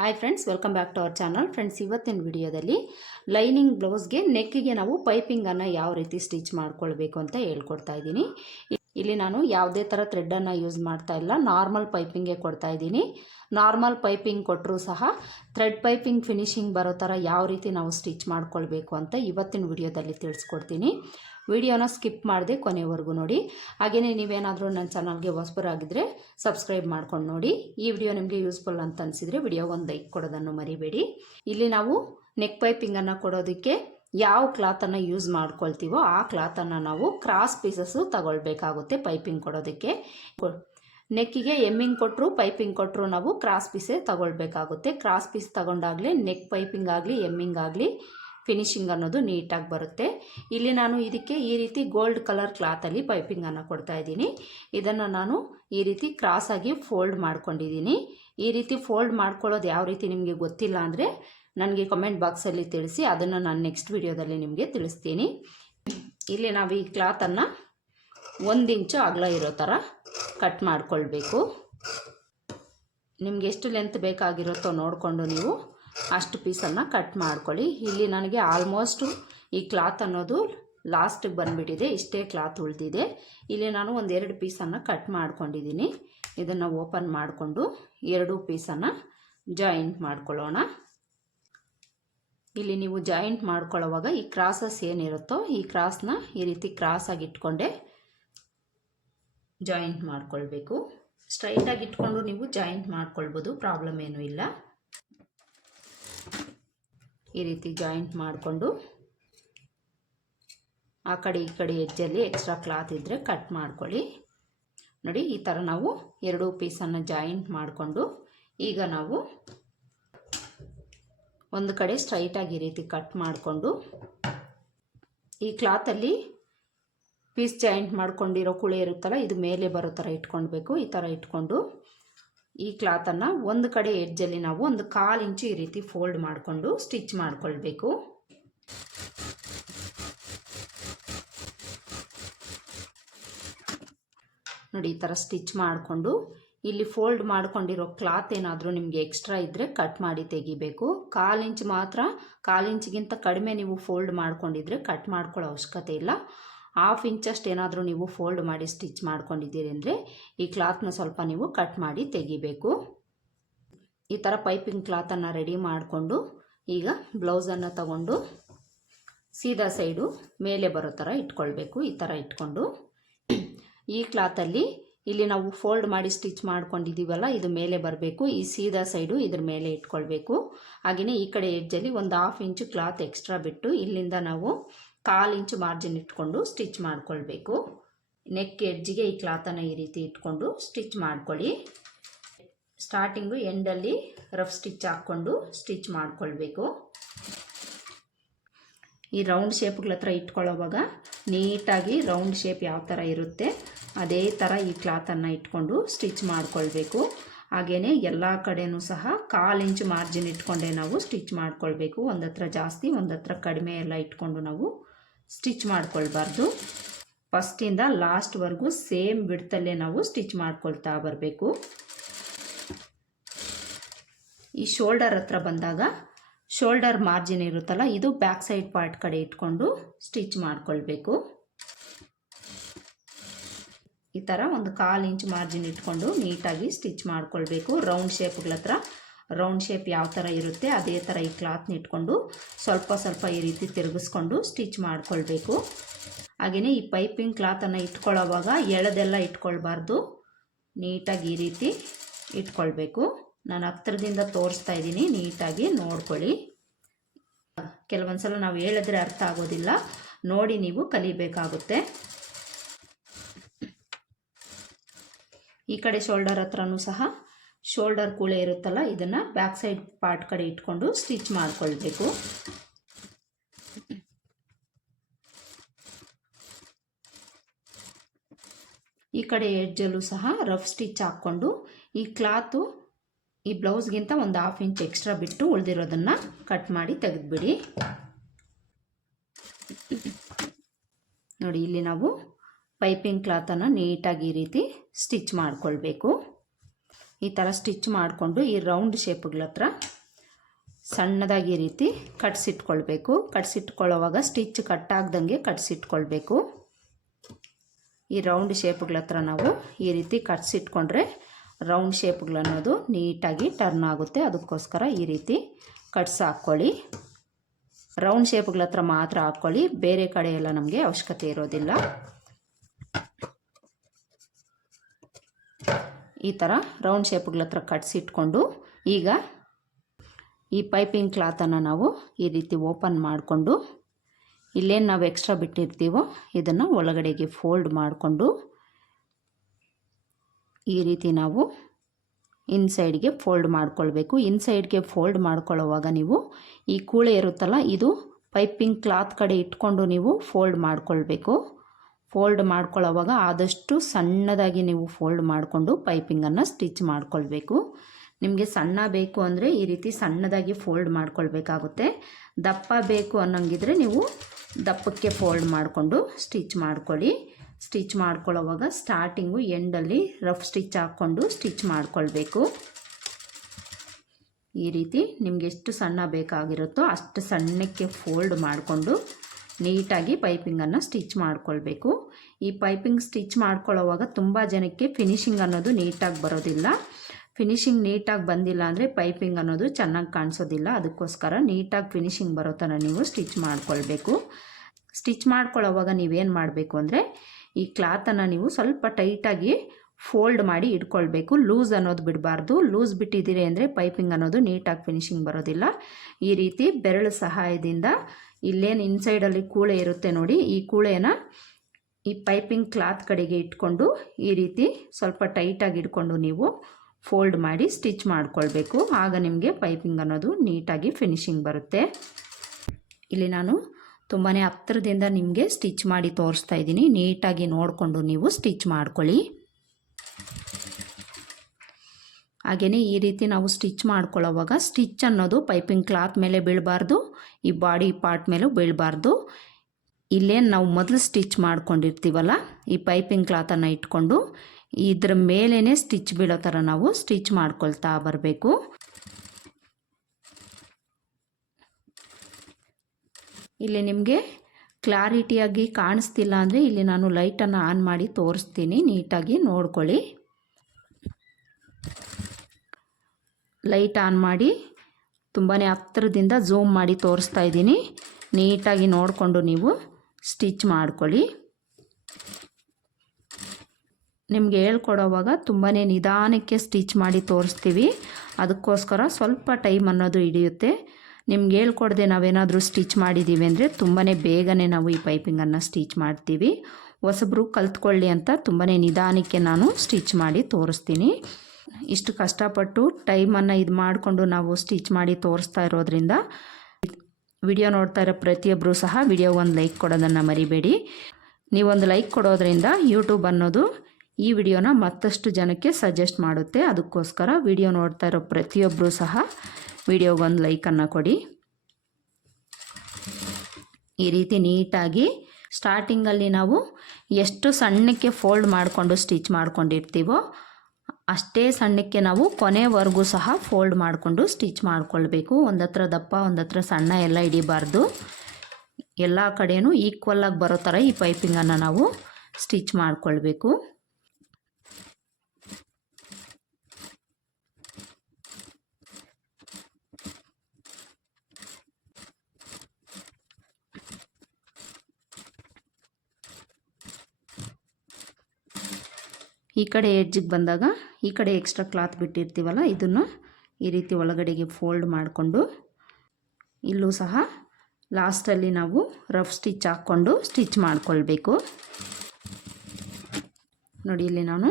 Hi friends, welcome back to our channel. Friends, ಇವತ್ತಿನ ವಿಡಿಯೋದಲ್ಲಿ lining ಬ್ಲೌಸ್ಗೆ ನೆಕ್ಕಿಗೆ ನಾವು ಪೈಪಿಂಗನ್ನು ಯಾವ ರೀತಿ ಸ್ಟಿಚ್ ಮಾಡ್ಕೊಳ್ಬೇಕು ಅಂತ ಹೇಳ್ಕೊಡ್ತಾ ಇದ್ದೀನಿ. ಇಲ್ಲಿ ನಾನು ಯಾವುದೇ ಥರ ಥ್ರೆಡ್ಡನ್ನು ಯೂಸ್ ಮಾಡ್ತಾ ಇಲ್ಲ, ನಾರ್ಮಲ್ ಪೈಪಿಂಗೇ ಕೊಡ್ತಾ ಇದ್ದೀನಿ. ನಾರ್ಮಲ್ ಪೈಪಿಂಗ್ ಕೊಟ್ಟರೂ ಸಹ ಥ್ರೆಡ್ ಪೈಪಿಂಗ್ ಫಿನಿಶಿಂಗ್ ಬರೋ ಥರ ಯಾವ ರೀತಿ ನಾವು ಸ್ಟಿಚ್ ಮಾಡ್ಕೊಳ್ಬೇಕು ಅಂತ ಇವತ್ತಿನ ವಿಡಿಯೋದಲ್ಲಿ ತಿಳಿಸ್ಕೊಡ್ತೀನಿ. ವಿಡಿಯೋನ ಸ್ಕಿಪ್ ಮಾಡದೆ ಕೊನೆವರೆಗೂ ನೋಡಿ. ಹಾಗೆಯೇ ನೀವೇನಾದರೂ ನನ್ನ ಚಾನಲ್ಗೆ ಹೊಸಬರಾಗಿದ್ದರೆ ಸಬ್ಸ್ಕ್ರೈಬ್ ಮಾಡ್ಕೊಂಡು ನೋಡಿ. ಈ ವಿಡಿಯೋ ನಿಮಗೆ ಯೂಸ್ಫುಲ್ ಅಂತ ಅನಿಸಿದರೆ ವಿಡಿಯೋ ಒಂದು ಲೈಕ್ ಕೊಡೋದನ್ನು ಮರಿಬೇಡಿ. ಇಲ್ಲಿ ನಾವು ನೆಕ್ ಪೈಪಿಂಗನ್ನು ಕೊಡೋದಕ್ಕೆ ಯಾವ ಕ್ಲಾತನ್ನು ಯೂಸ್ ಮಾಡ್ಕೊಳ್ತೀವೋ ಆ ಕ್ಲಾತನ್ನು ನಾವು ಕ್ರಾಸ್ ಪೀಸಸ್ಸು ತಗೊಳ್ಬೇಕಾಗುತ್ತೆ ಪೈಪಿಂಗ್ ಕೊಡೋದಕ್ಕೆ. ನೆಕ್ಕಿಗೆ ಎಮ್ಮಿಂಗ್ ಕೊಟ್ಟರು ಪೈಪಿಂಗ್ ಕೊಟ್ಟರು ನಾವು ಕ್ರಾಸ್ ಪೀಸೇ ತಗೊಳ್ಬೇಕಾಗುತ್ತೆ. ಕ್ರಾಸ್ ಪೀಸ್ ತಗೊಂಡಾಗಲೇ ನೆಕ್ ಪೈಪಿಂಗ್ ಆಗಲಿ ಎಮ್ಮಿಂಗ್ ಆಗಲಿ ಫಿನಿಶಿಂಗ್ ಅನ್ನೋದು ನೀಟಾಗಿ ಬರುತ್ತೆ. ಇಲ್ಲಿ ನಾನು ಇದಕ್ಕೆ ಈ ರೀತಿ ಗೋಲ್ಡ್ ಕಲರ್ ಕ್ಲಾತಲ್ಲಿ ಪೈಪಿಂಗನ್ನು ಕೊಡ್ತಾ ಇದ್ದೀನಿ. ಇದನ್ನು ನಾನು ಈ ರೀತಿ ಕ್ರಾಸಾಗಿ ಫೋಲ್ಡ್ ಮಾಡ್ಕೊಂಡಿದ್ದೀನಿ. ಈ ರೀತಿ ಫೋಲ್ಡ್ ಮಾಡ್ಕೊಳ್ಳೋದು ಯಾವ ರೀತಿ ನಿಮಗೆ ಗೊತ್ತಿಲ್ಲ ಅಂದರೆ ನನಗೆ ಕಮೆಂಟ್ ಬಾಕ್ಸಲ್ಲಿ ತಿಳಿಸಿ, ಅದನ್ನು ನಾನು ನೆಕ್ಸ್ಟ್ ವಿಡಿಯೋದಲ್ಲಿ ನಿಮಗೆ ತಿಳಿಸ್ತೀನಿ. ಇಲ್ಲಿ ನಾವು ಈ ಕ್ಲಾತನ್ನು 1 ಇಂಚು ಅಗಲ ಇರೋ ಥರ ಕಟ್ ಮಾಡ್ಕೊಳ್ಬೇಕು. ನಿಮ್ಗೆ ಎಷ್ಟು ಲೆಂತ್ ಬೇಕಾಗಿರುತ್ತೋ ನೋಡಿಕೊಂಡು ನೀವು ಅಷ್ಟು ಪೀಸನ್ನು ಕಟ್ ಮಾಡ್ಕೊಳ್ಳಿ. ಇಲ್ಲಿ ನನಗೆ ಆಲ್ಮೋಸ್ಟು ಈ ಕ್ಲಾತ್ ಅನ್ನೋದು ಲಾಸ್ಟಿಗೆ ಬಂದುಬಿಟ್ಟಿದೆ, ಇಷ್ಟೇ ಕ್ಲಾತ್ ಉಳಿದಿದೆ. ಇಲ್ಲಿ ನಾನು 1-2 ಪೀಸನ್ನು ಕಟ್ ಮಾಡ್ಕೊಂಡಿದ್ದೀನಿ. ಇದನ್ನು ಓಪನ್ ಮಾಡಿಕೊಂಡು 2 ಪೀಸನ್ನು ಜಾಯಿಂಟ್ ಮಾಡ್ಕೊಳ್ಳೋಣ. ಇಲ್ಲಿ ನೀವು ಜಾಯಿಂಟ್ ಮಾಡ್ಕೊಳ್ಳೋವಾಗ ಈ ಕ್ರಾಸಸ್ ಏನಿರುತ್ತೋ ಈ ಕ್ರಾಸ್ನ ಈ ರೀತಿ ಕ್ರಾಸಾಗಿ ಇಟ್ಕೊಂಡೆ ಜಾಯಿಂಟ್ ಮಾಡ್ಕೊಳ್ಬೇಕು. ಸ್ಟ್ರೈಟಾಗಿ ಇಟ್ಕೊಂಡು ನೀವು ಜಾಯಿಂಟ್ ಮಾಡ್ಕೊಳ್ಬೋದು, ಪ್ರಾಬ್ಲಮ್ ಏನೂ ಇಲ್ಲ. ಈ ರೀತಿ ಜಾಯಿಂಟ್ ಮಾಡಿಕೊಂಡು ಆ ಕಡೆ ಈ ಕಡೆ ಎಡ್ಜಲ್ಲಿ ಎಕ್ಸ್ಟ್ರಾ ಕ್ಲಾತ್ ಇದ್ದರೆ ಕಟ್ ಮಾಡ್ಕೊಳ್ಳಿ. ನೋಡಿ, ಈ ಥರ ನಾವು 2 ಪೀಸನ್ನು ಜಾಯಿಂಟ್ ಮಾಡಿಕೊಂಡು ಈಗ ನಾವು ಒಂದು ಕಡೆ ಸ್ಟ್ರೈಟಾಗಿ ಈ ರೀತಿ ಕಟ್ ಮಾಡಿಕೊಂಡು ಈ ಕ್ಲಾತಲ್ಲಿ ಪೀಸ್ ಜಾಯಿಂಟ್ ಮಾಡ್ಕೊಂಡಿರೋ ಕುಳೆ ಇರುತ್ತಲ್ಲ, ಇದು ಮೇಲೆ ಬರೋ ಥರ ಇಟ್ಕೊಳ್ಬೇಕು. ಈ ಥರ ಇಟ್ಕೊಂಡು ಈ ಕ್ಲಾತನ್ನು ಒಂದು ಕಡೆ ಎಡ್ಜಲ್ಲಿ ನಾವು 1/4 ಇಂಚು ಈ ರೀತಿ ಫೋಲ್ಡ್ ಮಾಡಿಕೊಂಡು ಸ್ಟಿಚ್ ಮಾಡ್ಕೊಳ್ಬೇಕು. ನೋಡಿ, ಈ ಥರ ಸ್ಟಿಚ್ ಮಾಡಿಕೊಂಡು ಇಲ್ಲಿ ಫೋಲ್ಡ್ ಮಾಡ್ಕೊಂಡಿರೋ ಕ್ಲಾತ್ ಏನಾದರೂ ನಿಮಗೆ ಎಕ್ಸ್ಟ್ರಾ ಇದ್ದರೆ ಕಟ್ ಮಾಡಿ ತೆಗಿಬೇಕು. 1/4 ಇಂಚ್ ಮಾತ್ರ, 1/4 ಇಂಚಿಗಿಂತ ಕಡಿಮೆ ನೀವು ಫೋಲ್ಡ್ ಮಾಡ್ಕೊಂಡಿದ್ರೆ ಕಟ್ ಮಾಡ್ಕೊಳ್ಳೋ ಅವಶ್ಯಕತೆ ಇಲ್ಲ. 1/2 ಇಂಚಷ್ಟು ಏನಾದರೂ ನೀವು ಫೋಲ್ಡ್ ಮಾಡಿ ಸ್ಟಿಚ್ ಮಾಡ್ಕೊಂಡಿದ್ದೀರಿ ಅಂದರೆ ಈ ಕ್ಲಾತ್ನ ಸ್ವಲ್ಪ ನೀವು ಕಟ್ ಮಾಡಿ ತೆಗಿಬೇಕು. ಈ ಥರ ಪೈಪಿಂಗ್ ಕ್ಲಾತನ್ನು ರೆಡಿ ಮಾಡಿಕೊಂಡು ಈಗ ಬ್ಲೌಸನ್ನು ತಗೊಂಡು ಸೀದಾ ಸೈಡು ಮೇಲೆ ಬರೋ ಥರ ಇಟ್ಕೊಳ್ಬೇಕು. ಈ ಥರ ಇಟ್ಕೊಂಡು ಈ ಕ್ಲಾತಲ್ಲಿ ಇಲ್ಲಿ ನಾವು ಫೋಲ್ಡ್ ಮಾಡಿ ಸ್ಟಿಚ್ ಮಾಡ್ಕೊಂಡಿದ್ದೀವಲ್ಲ, ಇದು ಮೇಲೆ ಬರಬೇಕು. ಈ ಸೀದಾ ಸೈಡು ಇದ್ರ ಮೇಲೆ ಇಟ್ಕೊಳ್ಬೇಕು. ಹಾಗೆಯೇ ಈ ಕಡೆ ಎಡ್ಜಲ್ಲಿ 1/2 ಇಂಚು ಕ್ಲಾತ್ ಎಕ್ಸ್ಟ್ರಾ ಬಿಟ್ಟು ಇಲ್ಲಿಂದ ನಾವು 1/4 ಇಂಚು ಮಾರ್ಜಿನ್ ಇಟ್ಕೊಂಡು ಸ್ಟಿಚ್ ಮಾಡ್ಕೊಳ್ಬೇಕು. ನೆಕ್ ಎಡ್ಜಿಗೆ ಈ ಕ್ಲಾತನ್ನು ಈ ರೀತಿ ಇಟ್ಕೊಂಡು ಸ್ಟಿಚ್ ಮಾಡ್ಕೊಳ್ಳಿ. ಸ್ಟಾರ್ಟಿಂಗು ಎಂಡಲ್ಲಿ ರಫ್ ಸ್ಟಿಚ್ ಹಾಕ್ಕೊಂಡು ಸ್ಟಿಚ್ ಮಾಡ್ಕೊಳ್ಬೇಕು. ಈ ರೌಂಡ್ ಶೇಪ್ಗಳ ಹತ್ರ ಇಟ್ಕೊಳ್ಳೋವಾಗ ನೀಟಾಗಿ ರೌಂಡ್ ಶೇಪ್ ಯಾವ ಥರ ಇರುತ್ತೆ ಅದೇ ಥರ ಈ ಕ್ಲಾತನ್ನು ಇಟ್ಕೊಂಡು ಸ್ಟಿಚ್ ಮಾಡ್ಕೊಳ್ಬೇಕು. ಹಾಗೆಯೇ ಎಲ್ಲ ಕಡೆಯೂ ಸಹ 1/4 ಇಂಚು ಮಾರ್ಜಿನ್ ಇಟ್ಕೊಂಡೆ ನಾವು ಸ್ಟಿಚ್ ಮಾಡ್ಕೊಳ್ಬೇಕು. ಒಂದು ಹತ್ರ ಜಾಸ್ತಿ ಒಂದು ಹತ್ರ ಕಡಿಮೆ ಎಲ್ಲ ಇಟ್ಕೊಂಡು ನಾವು ಸ್ಟಿಚ್ ಮಾಡ್ಕೊಳ್ಬಾರ್ದು. ಫಸ್ಟಿಂದ ಲಾಸ್ಟ್ವರೆಗೂ ಸೇಮ್ ಬಿಡ್ತಲ್ಲೇ ನಾವು ಸ್ಟಿಚ್ ಮಾಡ್ಕೊಳ್ತಾ ಬರಬೇಕು. ಈ ಶೋಲ್ಡರ್ ಹತ್ರ ಬಂದಾಗ ಶೋಲ್ಡರ್ ಮಾರ್ಜಿನ್ ಇರುತ್ತಲ್ಲ, ಇದು ಬ್ಯಾಕ್ ಸೈಡ್ ಪಾರ್ಟ್ ಕಡೆ ಇಟ್ಕೊಂಡು ಸ್ಟಿಚ್ ಮಾಡ್ಕೊಳ್ಬೇಕು. ಈ ಥರ 1/4 ಇಂಚ್ ಮಾರ್ಜಿನ್ ಇಟ್ಕೊಂಡು ನೀಟಾಗಿ ಸ್ಟಿಚ್ ಮಾಡ್ಕೊಳ್ಬೇಕು. ರೌಂಡ್ ಶೇಪ್ಗಳ ಹತ್ರ ರೌಂಡ್ ಶೇಪ್ ಯಾವ ಥರ ಇರುತ್ತೆ ಅದೇ ಥರ ಈ ಕ್ಲಾತ್ನ ಇಟ್ಕೊಂಡು ಸ್ವಲ್ಪ ಸ್ವಲ್ಪ ಈ ರೀತಿ ತಿರುಗಿಸ್ಕೊಂಡು ಸ್ಟಿಚ್ ಮಾಡ್ಕೊಳ್ಬೇಕು. ಹಾಗೆಯೇ ಈ ಪೈಪಿಂಗ್ ಕ್ಲಾತನ್ನು ಇಟ್ಕೊಳ್ಳೋವಾಗ ಎಳೆದೆಲ್ಲ ಇಟ್ಕೊಳ್ಬಾರ್ದು, ನೀಟಾಗಿ ಈ ರೀತಿ ಇಟ್ಕೊಳ್ಬೇಕು. ನಾನು ಹತ್ತಿರದಿಂದ ತೋರಿಸ್ತಾ ಇದ್ದೀನಿ, ನೀಟಾಗಿ ನೋಡ್ಕೊಳ್ಳಿ. ಕೆಲವೊಂದು ಸಲ ನಾವು ಹೇಳಿದ್ರೆ ಅರ್ಥ ಆಗೋದಿಲ್ಲ, ನೋಡಿ ನೀವು ಕಲಿಬೇಕಾಗುತ್ತೆ. ಈ ಕಡೆ ಶೋಲ್ಡರ್ ಹತ್ರನೂ ಸಹ ಶೋಲ್ಡರ್ ಕೂಳೆ ಇರುತ್ತಲ್ಲ, ಇದನ್ನು ಬ್ಯಾಕ್ ಸೈಡ್ ಪಾರ್ಟ್ ಕಡೆ ಇಟ್ಕೊಂಡು ಸ್ಟಿಚ್ ಮಾಡ್ಕೊಳ್ಬೇಕು. ಈ ಕಡೆ ಎಡ್ಜಲ್ಲೂ ಸಹ ರಫ್ ಸ್ಟಿಚ್ ಹಾಕ್ಕೊಂಡು ಈ ಕ್ಲಾತು ಈ ಬ್ಲೌಸ್ಗಿಂತ 1/2 ಇಂಚ್ ಎಕ್ಸ್ಟ್ರಾ ಬಿಟ್ಟು ಉಳಿದಿರೋದನ್ನು ಕಟ್ ಮಾಡಿ ತೆಗೆದುಬಿಡಿ. ನೋಡಿ, ಇಲ್ಲಿ ನಾವು ಪೈಪಿಂಗ್ ಕ್ಲಾತನ್ನು ನೀಟಾಗಿ ಈ ರೀತಿ ಸ್ಟಿಚ್ ಮಾಡ್ಕೊಳ್ಬೇಕು. ಈ ಥರ ಸ್ಟಿಚ್ ಮಾಡಿಕೊಂಡು ಈ ರೌಂಡ್ ಶೇಪ್ಗಳ ಹತ್ರ ಸಣ್ಣದಾಗಿ ಈ ರೀತಿ ಕಟ್ಸಿಟ್ಕೊಳ್ಬೇಕು. ಕಟ್ಸಿಟ್ಕೊಳ್ಳೋವಾಗ ಸ್ಟಿಚ್ ಕಟ್ಟಾಗ್ದಂಗೆ ಕಟ್ಸಿಟ್ಕೊಳ್ಬೇಕು. ಈ ರೌಂಡ್ ಶೇಪ್ಗಳ ಹತ್ರ ನಾವು ಈ ರೀತಿ ಕಟ್ಸಿಟ್ಕೊಂಡ್ರೆ ರೌಂಡ್ ಶೇಪ್ಗಳು ಅನ್ನೋದು ನೀಟಾಗಿ ಟರ್ನ್ ಆಗುತ್ತೆ. ಅದಕ್ಕೋಸ್ಕರ ಈ ರೀತಿ ಕಟ್ಸಿ ಹಾಕ್ಕೊಳ್ಳಿ. ರೌಂಡ್ ಶೇಪ್ಗಳ ಹತ್ರ ಮಾತ್ರ ಹಾಕ್ಕೊಳ್ಳಿ, ಬೇರೆ ಕಡೆ ಎಲ್ಲ ನಮಗೆ ಅವಶ್ಯಕತೆ ಇರೋದಿಲ್ಲ. ಈ ಥರ ರೌಂಡ್ ಶೇಪ್ಗಳ ಹತ್ರ ಕಟ್ಸಿಟ್ಕೊಂಡು ಈಗ ಈ ಪೈಪಿಂಗ್ ಕ್ಲಾತನ್ನು ನಾವು ಈ ರೀತಿ ಓಪನ್ ಮಾಡಿಕೊಂಡು ಇಲ್ಲೇನು ನಾವು ಎಕ್ಸ್ಟ್ರಾ ಬಿಟ್ಟಿರ್ತೀವೋ ಇದನ್ನು ಒಳಗಡೆಗೆ ಫೋಲ್ಡ್ ಮಾಡಿಕೊಂಡು ಈ ರೀತಿ ನಾವು ಇನ್ಸೈಡ್ಗೆ ಫೋಲ್ಡ್ ಮಾಡ್ಕೊಳ್ಬೇಕು. ಇನ್ಸೈಡ್ಗೆ ಫೋಲ್ಡ್ ಮಾಡ್ಕೊಳ್ಳೋವಾಗ ನೀವು ಈ ಕೂಳೆ ಇರುತ್ತಲ್ಲ, ಇದು ಪೈಪಿಂಗ್ ಕ್ಲಾತ್ ಕಡೆ ಇಟ್ಕೊಂಡು ನೀವು ಫೋಲ್ಡ್ ಮಾಡ್ಕೊಳ್ಬೇಕು. ಫೋಲ್ಡ್ ಮಾಡ್ಕೊಳ್ಳೋವಾಗ ಆದಷ್ಟು ಸಣ್ಣದಾಗಿ ನೀವು ಫೋಲ್ಡ್ ಮಾಡಿಕೊಂಡು ಪೈಪಿಂಗನ್ನು ಸ್ಟಿಚ್ ಮಾಡ್ಕೊಳ್ಬೇಕು. ನಿಮಗೆ ಸಣ್ಣ ಬೇಕು ಅಂದರೆ ಈ ರೀತಿ ಸಣ್ಣದಾಗಿ ಫೋಲ್ಡ್ ಮಾಡ್ಕೊಳ್ಬೇಕಾಗುತ್ತೆ. ದಪ್ಪ ಬೇಕು ಅನ್ನೋಂಗಿದ್ರೆ ನೀವು ದಪ್ಪಕ್ಕೆ ಫೋಲ್ಡ್ ಮಾಡಿಕೊಂಡು ಸ್ಟಿಚ್ ಮಾಡ್ಕೊಳ್ಳಿ. ಸ್ಟಿಚ್ ಮಾಡ್ಕೊಳ್ಳೋವಾಗ ಸ್ಟಾರ್ಟಿಂಗು ಎಂಡಲ್ಲಿ ರಫ್ ಸ್ಟಿಚ್ ಹಾಕ್ಕೊಂಡು ಸ್ಟಿಚ್ ಮಾಡ್ಕೊಳ್ಬೇಕು. ಈ ರೀತಿ ನಿಮಗೆ ಎಷ್ಟು ಸಣ್ಣ ಬೇಕಾಗಿರುತ್ತೋ ಅಷ್ಟು ಸಣ್ಣಕ್ಕೆ ಫೋಲ್ಡ್ ಮಾಡಿಕೊಂಡು ನೀಟಾಗಿ ಪೈಪಿಂಗನ್ನು ಸ್ಟಿಚ್ ಮಾಡ್ಕೊಳ್ಬೇಕು. ಈ ಪೈಪಿಂಗ್ ಸ್ಟಿಚ್ ಮಾಡ್ಕೊಳ್ಳೋವಾಗ ತುಂಬ ಜನಕ್ಕೆ ಫಿನಿಶಿಂಗ್ ಅನ್ನೋದು ನೀಟಾಗಿ ಬರೋದಿಲ್ಲ. ಫಿನಿಶಿಂಗ್ ನೀಟಾಗಿ ಬಂದಿಲ್ಲ ಅಂದರೆ ಪೈಪಿಂಗ್ ಅನ್ನೋದು ಚೆನ್ನಾಗಿ ಕಾಣಿಸೋದಿಲ್ಲ. ಅದಕ್ಕೋಸ್ಕರ ನೀಟಾಗಿ ಫಿನಿಶಿಂಗ್ ಬರೋ ಥರ ನೀವು ಸ್ಟಿಚ್ ಮಾಡ್ಕೊಳ್ಬೇಕು. ಸ್ಟಿಚ್ ಮಾಡ್ಕೊಳ್ಳೋವಾಗ ನೀವೇನು ಮಾಡಬೇಕು ಅಂದರೆ ಈ ಕ್ಲಾತನ್ನು ನೀವು ಸ್ವಲ್ಪ ಟೈಟಾಗಿ ಫೋಲ್ಡ್ ಮಾಡಿ ಇಟ್ಕೊಳ್ಬೇಕು. ಲೂಸ್ ಅನ್ನೋದು ಬಿಡಬಾರ್ದು. ಲೂಸ್ ಬಿಟ್ಟಿದ್ದೀರಿ ಅಂದರೆ ಪೈಪಿಂಗ್ ಅನ್ನೋದು ನೀಟಾಗಿ ಫಿನಿಶಿಂಗ್ ಬರೋದಿಲ್ಲ. ಈ ರೀತಿ ಬೆರಳು ಸಹಾಯದಿಂದ ಇಲ್ಲೇನು ಇನ್ಸೈಡಲ್ಲಿ ಕೂಳೆ ಇರುತ್ತೆ ನೋಡಿ, ಈ ಕೂಳೆನ ಈ ಪೈಪಿಂಗ್ ಕ್ಲಾತ್ ಕಡೆಗೆ ಇಟ್ಕೊಂಡು ಈ ರೀತಿ ಸ್ವಲ್ಪ ಟೈಟಾಗಿ ಇಟ್ಕೊಂಡು ನೀವು ಫೋಲ್ಡ್ ಮಾಡಿ ಸ್ಟಿಚ್ ಮಾಡ್ಕೊಳ್ಬೇಕು. ಆಗ ನಿಮಗೆ ಪೈಪಿಂಗ್ ಅನ್ನೋದು ನೀಟಾಗಿ ಫಿನಿಶಿಂಗ್ ಬರುತ್ತೆ. ಇಲ್ಲಿ ನಾನು ತುಂಬಾ ಹತ್ತಿರದಿಂದ ನಿಮಗೆ ಸ್ಟಿಚ್ ಮಾಡಿ ತೋರಿಸ್ತಾ ಇದ್ದೀನಿ. ನೀಟಾಗಿ ನೋಡಿಕೊಂಡು ನೀವು ಸ್ಟಿಚ್ ಮಾಡ್ಕೊಳ್ಳಿ. ಹಾಗೆಯೇ ಈ ರೀತಿ ನಾವು ಸ್ಟಿಚ್ ಮಾಡ್ಕೊಳ್ಳೋವಾಗ ಸ್ಟಿಚ್ ಅನ್ನೋದು ಪೈಪಿಂಗ್ ಕ್ಲಾತ್ ಮೇಲೆ ಬೀಳಬಾರ್ದು, ಈ ಬಾಡಿ ಪಾರ್ಟ್ ಮೇಲೂ ಬೀಳಬಾರ್ದು. ಇಲ್ಲೇನು ನಾವು ಮೊದಲು ಸ್ಟಿಚ್ ಮಾಡ್ಕೊಂಡಿರ್ತೀವಲ್ಲ, ಈ ಪೈಪಿಂಗ್ ಕ್ಲಾತನ್ನು ಇಟ್ಕೊಂಡು ಇದ್ರ ಮೇಲೇ ಸ್ಟಿಚ್ ಬೀಳೋ ಥರ ನಾವು ಸ್ಟಿಚ್ ಮಾಡ್ಕೊಳ್ತಾ ಬರಬೇಕು. ಇಲ್ಲಿ ನಿಮಗೆ ಕ್ಲಾರಿಟಿಯಾಗಿ ಕಾಣಿಸ್ತಿಲ್ಲ ಅಂದರೆ ಇಲ್ಲಿ ನಾನು ಲೈಟನ್ನು ಆನ್ ಮಾಡಿ ತೋರಿಸ್ತೀನಿ, ನೀಟಾಗಿ ನೋಡ್ಕೊಳ್ಳಿ. ಲೈಟ್ ಆನ್ ಮಾಡಿ ತುಂಬಾ ಹತ್ತಿರದಿಂದ ಝೂಮ್ ಮಾಡಿ ತೋರಿಸ್ತಾ ಇದ್ದೀನಿ. ನೀಟಾಗಿ ನೋಡಿಕೊಂಡು ನೀವು ಸ್ಟಿಚ್ ಮಾಡ್ಕೊಳ್ಳಿ. ನಿಮಗೆ ಹೇಳ್ಕೊಡೋವಾಗ ತುಂಬಾ ನಿಧಾನಕ್ಕೆ ಸ್ಟಿಚ್ ಮಾಡಿ ತೋರಿಸ್ತೀವಿ. ಅದಕ್ಕೋಸ್ಕರ ಸ್ವಲ್ಪ ಟೈಮ್ ಅನ್ನೋದು ಹಿಡಿಯುತ್ತೆ. ನಿಮ್ಗೆ ಹೇಳ್ಕೊಡದೆ ನಾವೇನಾದರೂ ಸ್ಟಿಚ್ ಮಾಡಿದ್ದೀವಿ ಅಂದರೆ ತುಂಬಾ ಬೇಗನೆ ನಾವು ಈ ಪೈಪಿಂಗನ್ನು ಸ್ಟಿಚ್ ಮಾಡ್ತೀವಿ. ಹೊಸಬ್ರು ಕಲ್ತ್ಕೊಳ್ಳಿ ಅಂತ ತುಂಬಾ ನಿಧಾನಕ್ಕೆ ನಾನು ಸ್ಟಿಚ್ ಮಾಡಿ ತೋರಿಸ್ತೀನಿ. ಇಷ್ಟು ಕಷ್ಟಪಟ್ಟು ಟೈಮನ್ನು ಇದು ಮಾಡಿಕೊಂಡು ನಾವು ಸ್ಟಿಚ್ ಮಾಡಿ ತೋರಿಸ್ತಾ ಇರೋದ್ರಿಂದ ವಿಡಿಯೋ ನೋಡ್ತಾ ಇರೋ ಪ್ರತಿಯೊಬ್ಬರು ಸಹ ವಿಡಿಯೋಗೊಂದು ಲೈಕ್ ಕೊಡೋದನ್ನು ಮರಿಬೇಡಿ. ನೀವೊಂದು ಲೈಕ್ ಕೊಡೋದ್ರಿಂದ ಯೂಟ್ಯೂಬ್ ಅನ್ನೋದು ಈ ವಿಡಿಯೋನ ಮತ್ತಷ್ಟು ಜನಕ್ಕೆ ಸಜೆಸ್ಟ್ ಮಾಡುತ್ತೆ. ಅದಕ್ಕೋಸ್ಕರ ವಿಡಿಯೋ ನೋಡ್ತಾ ಇರೋ ಪ್ರತಿಯೊಬ್ಬರು ಸಹ ವಿಡಿಯೋಗೊಂದು ಲೈಕನ್ನು ಕೊಡಿ. ಈ ರೀತಿ ನೀಟಾಗಿ ಸ್ಟಾರ್ಟಿಂಗಲ್ಲಿ ನಾವು ಎಷ್ಟು ಸಣ್ಣಕ್ಕೆ ಫೋಲ್ಡ್ ಮಾಡಿಕೊಂಡು ಸ್ಟಿಚ್ ಮಾಡ್ಕೊಂಡಿರ್ತೀವೋ ಅಷ್ಟೇ ಸಣ್ಣಕ್ಕೆ ನಾವು ಕೊನೆವರೆಗೂ ಸಹ ಫೋಲ್ಡ್ ಮಾಡಿಕೊಂಡು ಸ್ಟಿಚ್ ಮಾಡ್ಕೊಳ್ಬೇಕು. ಒಂದತ್ರ ದಪ್ಪ ಒಂದತ್ರ ಸಣ್ಣ ಎಲ್ಲ ಹಿಡಿಬಾರ್ದು. ಎಲ್ಲ ಕಡೆಯೂ ಈಕ್ವಲಾಗಿ ಬರೋ ಥರ ಈ ಪೈಪಿಂಗನ್ನು ನಾವು ಸ್ಟಿಚ್ ಮಾಡ್ಕೊಳ್ಬೇಕು. ಈ ಕಡೆ ಎಡ್ಜಿಗೆ ಬಂದಾಗ ಈ ಕಡೆ ಎಕ್ಸ್ಟ್ರಾ ಕ್ಲಾತ್ ಬಿಟ್ಟಿರ್ತೀವಲ್ಲ, ಇದನ್ನು ಈ ರೀತಿ ಒಳಗಡೆಗೆ ಫೋಲ್ಡ್ ಮಾಡಿಕೊಂಡು ಇಲ್ಲೂ ಸಹ ಲಾಸ್ಟಲ್ಲಿ ನಾವು ರಫ್ ಸ್ಟಿಚ್ ಹಾಕ್ಕೊಂಡು ಸ್ಟಿಚ್ ಮಾಡ್ಕೊಳ್ಬೇಕು. ನೋಡಿ, ಇಲ್ಲಿ ನಾನು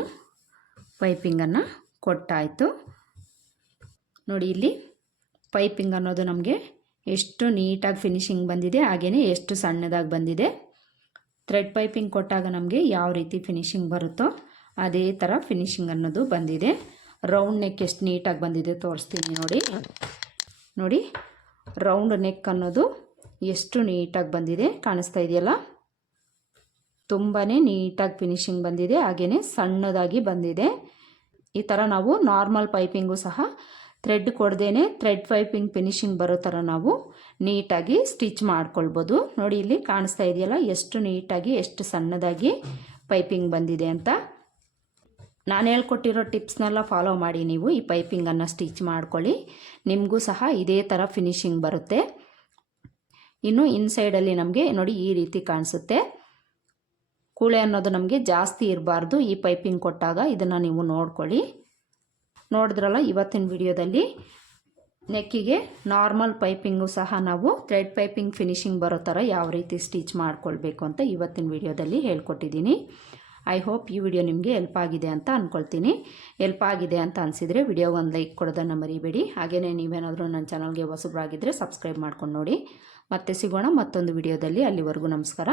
ಪೈಪಿಂಗನ್ನು ಕೊಟ್ಟಾಯಿತು. ನೋಡಿ, ಇಲ್ಲಿ ಪೈಪಿಂಗ್ ಅನ್ನೋದು ನಮಗೆ ಎಷ್ಟು ನೀಟಾಗಿ ಫಿನಿಶಿಂಗ್ ಬಂದಿದೆ, ಹಾಗೆಯೇ ಎಷ್ಟು ಸಣ್ಣದಾಗಿ ಬಂದಿದೆ. ಥ್ರೆಡ್ ಪೈಪಿಂಗ್ ಕೊಟ್ಟಾಗ ನಮಗೆ ಯಾವ ರೀತಿ ಫಿನಿಶಿಂಗ್ ಬರುತ್ತೋ ಅದೇ ಥರ ಫಿನಿಶಿಂಗ್ ಅನ್ನೋದು ಬಂದಿದೆ. ರೌಂಡ್ ನೆಕ್ ಎಷ್ಟು ನೀಟಾಗಿ ಬಂದಿದೆ ತೋರಿಸ್ತೀನಿ ನೋಡಿ. ರೌಂಡ್ ನೆಕ್ ಅನ್ನೋದು ಎಷ್ಟು ನೀಟಾಗಿ ಬಂದಿದೆ, ಕಾಣಿಸ್ತಾ ಇದೆಯಲ್ಲ. ತುಂಬಾ ನೀಟಾಗಿ ಫಿನಿಶಿಂಗ್ ಬಂದಿದೆ, ಹಾಗೆಯೇ ಸಣ್ಣದಾಗಿ ಬಂದಿದೆ. ಈ ಥರ ನಾವು ನಾರ್ಮಲ್ ಪೈಪಿಂಗು ಸಹ ಥ್ರೆಡ್ ಕೊಡ್ದೇನೆ ಥ್ರೆಡ್ ಪೈಪಿಂಗ್ ಫಿನಿಶಿಂಗ್ ಬರೋ ಥರ ನಾವು ನೀಟಾಗಿ ಸ್ಟಿಚ್ ಮಾಡ್ಕೊಳ್ಬೋದು. ನೋಡಿ ಇಲ್ಲಿ ಕಾಣಿಸ್ತಾ ಇದೆಯಲ್ಲ ಎಷ್ಟು ನೀಟಾಗಿ ಎಷ್ಟು ಸಣ್ಣದಾಗಿ ಪೈಪಿಂಗ್ ಬಂದಿದೆ ಅಂತ. ನಾನು ಹೇಳ್ಕೊಟ್ಟಿರೋ ಟಿಪ್ಸ್ನೆಲ್ಲ ಫಾಲೋ ಮಾಡಿ ನೀವು ಈ ಪೈಪಿಂಗನ್ನು ಸ್ಟಿಚ್ ಮಾಡ್ಕೊಳ್ಳಿ. ನಿಮಗೂ ಸಹ ಇದೇ ಥರ ಫಿನಿಶಿಂಗ್ ಬರುತ್ತೆ. ಇನ್ನು ಇನ್ಸೈಡಲ್ಲಿ ನಮಗೆ ನೋಡಿ ಈ ರೀತಿ ಕಾಣಿಸುತ್ತೆ. ಕೂಳೆ ಅನ್ನೋದು ನಮಗೆ ಜಾಸ್ತಿ ಇರಬಾರ್ದು ಈ ಪೈಪಿಂಗ್ ಕೊಟ್ಟಾಗ. ಇದನ್ನು ನೀವು ನೋಡ್ಕೊಳ್ಳಿ. ನೋಡಿದ್ರಲ್ಲ ಇವತ್ತಿನ ವಿಡಿಯೋದಲ್ಲಿ ನೆಕ್ಕಿಗೆ ನಾರ್ಮಲ್ ಪೈಪಿಂಗು ಸಹ ನಾವು ಥ್ರೆಡ್ ಪೈಪಿಂಗ್ ಫಿನಿಶಿಂಗ್ ಬರೋ ಥರ ಯಾವ ರೀತಿ ಸ್ಟಿಚ್ ಮಾಡ್ಕೊಳ್ಬೇಕು ಅಂತ ಇವತ್ತಿನ ವಿಡಿಯೋದಲ್ಲಿ ಹೇಳ್ಕೊಟ್ಟಿದ್ದೀನಿ. ಐ ಹೋಪ್ ಈ ವಿಡಿಯೋ ನಿಮಗೆ ಹೆಲ್ಪ್ ಆಗಿದೆ ಅಂತ ಅಂದ್ಕೊಳ್ತೀನಿ. ಹೆಲ್ಪ್ ಆಗಿದೆ ಅಂತ ಅನಿಸಿದರೆ ವಿಡಿಯೋಗೆ ಒಂದು ಲೈಕ್ ಕೊಡೋದನ್ನು ಮರಿಬೇಡಿ. ಹಾಗೆಯೇ ನೀವೇನಾದರೂ ನನ್ನ ಚಾನಲ್ಗೆ ಹೊಸಬರಾಗಿದ್ದರೆ ಸಬ್ಸ್ಕ್ರೈಬ್ ಮಾಡ್ಕೊಂಡು ನೋಡಿ. ಮತ್ತೆ ಸಿಗೋಣ ಮತ್ತೊಂದು ವಿಡಿಯೋದಲ್ಲಿ. ಅಲ್ಲಿವರೆಗೂ ನಮಸ್ಕಾರ.